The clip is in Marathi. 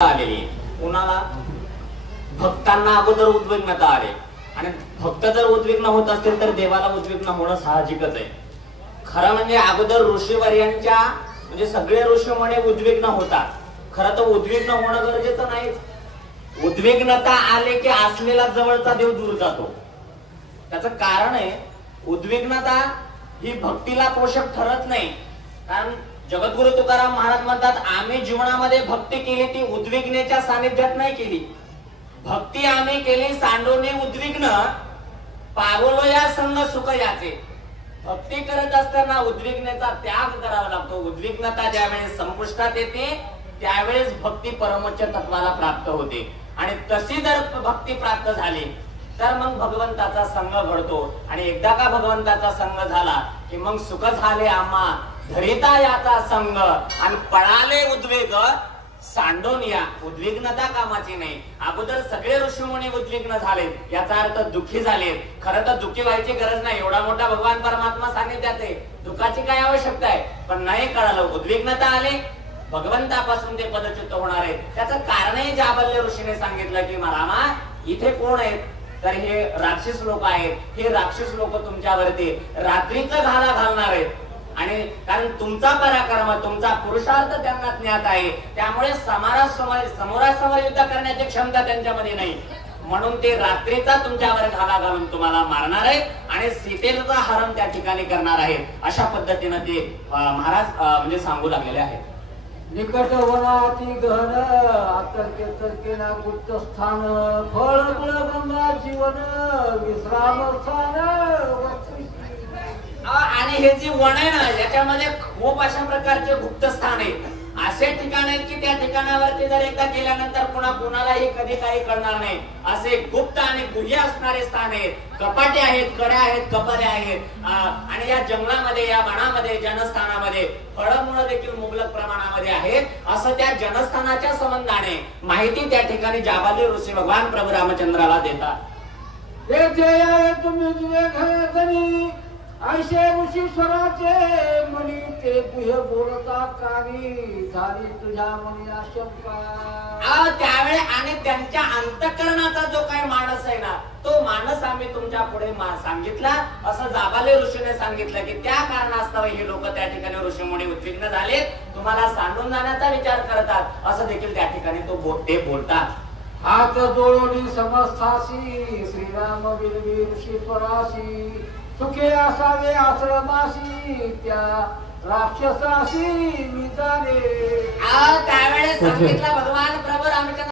आलेली कुणाला भक्तांना अगोदर उद्विग्नता आले आणि भक्त जर उद्विग्न होत असतील तर देवाला उद्विग्न होणं साहजिकच आहे. खरं म्हणजे अगोदर ऋषीवर्यांच्या म्हणजे सगळे ऋषी म्हणे उद्विग्न होतात. खरं तर उद्विग्न होणं गरजेचं नाही. उद्विग्नता आले की असलेला जवळचा देव दूर जातो. त्याचं कारण आहे उद्विग्नता ही भक्तीला पोषक ठरत नाही. कारण जगद्गुरु तुकाराम महाराज म्हणतात आम्ही जीवनामध्ये भक्ती केली ती उद्विग्नेच्या सानिध्यात नाही केली. भक्ती आम्ही केली सांडोने उद्विग्न पावलो या संग सुख याचे. भक्ती करत असताना उद्विग्नेचा त्याग करावा लागतो. उद्विग्नता ज्यावेळेस संपुष्टात येते त्यावेळेस भक्ती परमोच्च तत्वाला प्राप्त होते. आणि तशी जर भक्ती प्राप्त झाली तर मग भगवंताचा संग घडतो. आणि एकदा का भगवंताचा संग झाला की मग सुख झाले आम्हा धरिता याचा संग आणि पळाले उद्वेग सांडून या. उद्विग्नता कामाची नाही. अगोदर सगळे ऋषीमुनी उद्विग्न झाले याचा अर्थ दुःखी झाले. खरं तर दुःखी व्हायची गरज नाही. एवढा मोठा भगवान परमात्मा सानिध्यात आहे. दुःखाची काय आवश्यकता आहे. पण नाही कळालं उद्विग्नता आली भगवंतापासून ते पदच्युत होणार आहे. त्याचं कारणही जाबल्य ऋषीने सांगितलं की रामा इथे कोण आहेत तर हे राक्षस लोक आहेत. हे राक्षस लोक तुमच्यावरती रात्रीचं घाला घालणार आहेत. आणि कारण तुमचा पराक्रम तुमचा पुरुषार्थ त्यांना ज्ञात आहे त्यामुळे समोरासमोर युद्ध करण्याची क्षमता त्यांच्यामध्ये नाही. म्हणून ते रात्रीचा तुमच्यावर घाला घालून तुम्हाला मारणार आहेत आणि सीतेचा हरण त्या ठिकाणी करणार आहेत. अशा पद्धतीने ते महाराज म्हणजे सांगू लागलेले आहेत. निकट वनाती गहन आतर्के तर्के ना गुप्त स्थान फळ फळ गंगा जीवन विश्राम स्थान. आणि हे जी वन आहे ना याच्यामध्ये खूप अशा प्रकारचे गुप्त स्थान आहे. असे ठिकाण आहेत की त्या ठिकाणावरती जर एकदा गेल्यानंतर पुन्हा कुणालाही कधी काही कळणार नाही असे गुप्त आणि गुह्य असणारे स्थान आहेत. कपाटे आहेत, कड्या आहेत, कपाले आहेत. आणि या जंगलामध्ये या वनामध्ये जनस्थानामध्ये फळमुळं देखील मुबलक प्रमाणामध्ये आहेत. असं त्या जनस्थानाच्या संबंधाने माहिती त्या ठिकाणी जाबाली ऋषी भगवान प्रभू रामचंद्राला देतात. ऐशे ऋषीश्वराचे मनी ते गुह्य बोलता कानी झाली तुझ्या मनी आशंका. त्यावेळे आणि त्यांच्या अंतःकरणाचा जो काही मानस आहे ना तो मानस आम्ही तुमच्या पुढे सांगितला. असं जाबाले ऋषीने सांगितलं की त्या कारणास्तव हे लोक त्या ठिकाणी ऋषीमुनी उद्विग्न झाले तुम्हाला सांडून जाण्याचा विचार करतात असं देखील त्या ठिकाणी ते बोलतात. हात जोडून समस्थासी श्रीराम विरवी ऋषी पराशी सुखे असावे आश्रमाशी त्या राक्षसाशी मी जाणे. त्यावेळेस सांगितलं भगवान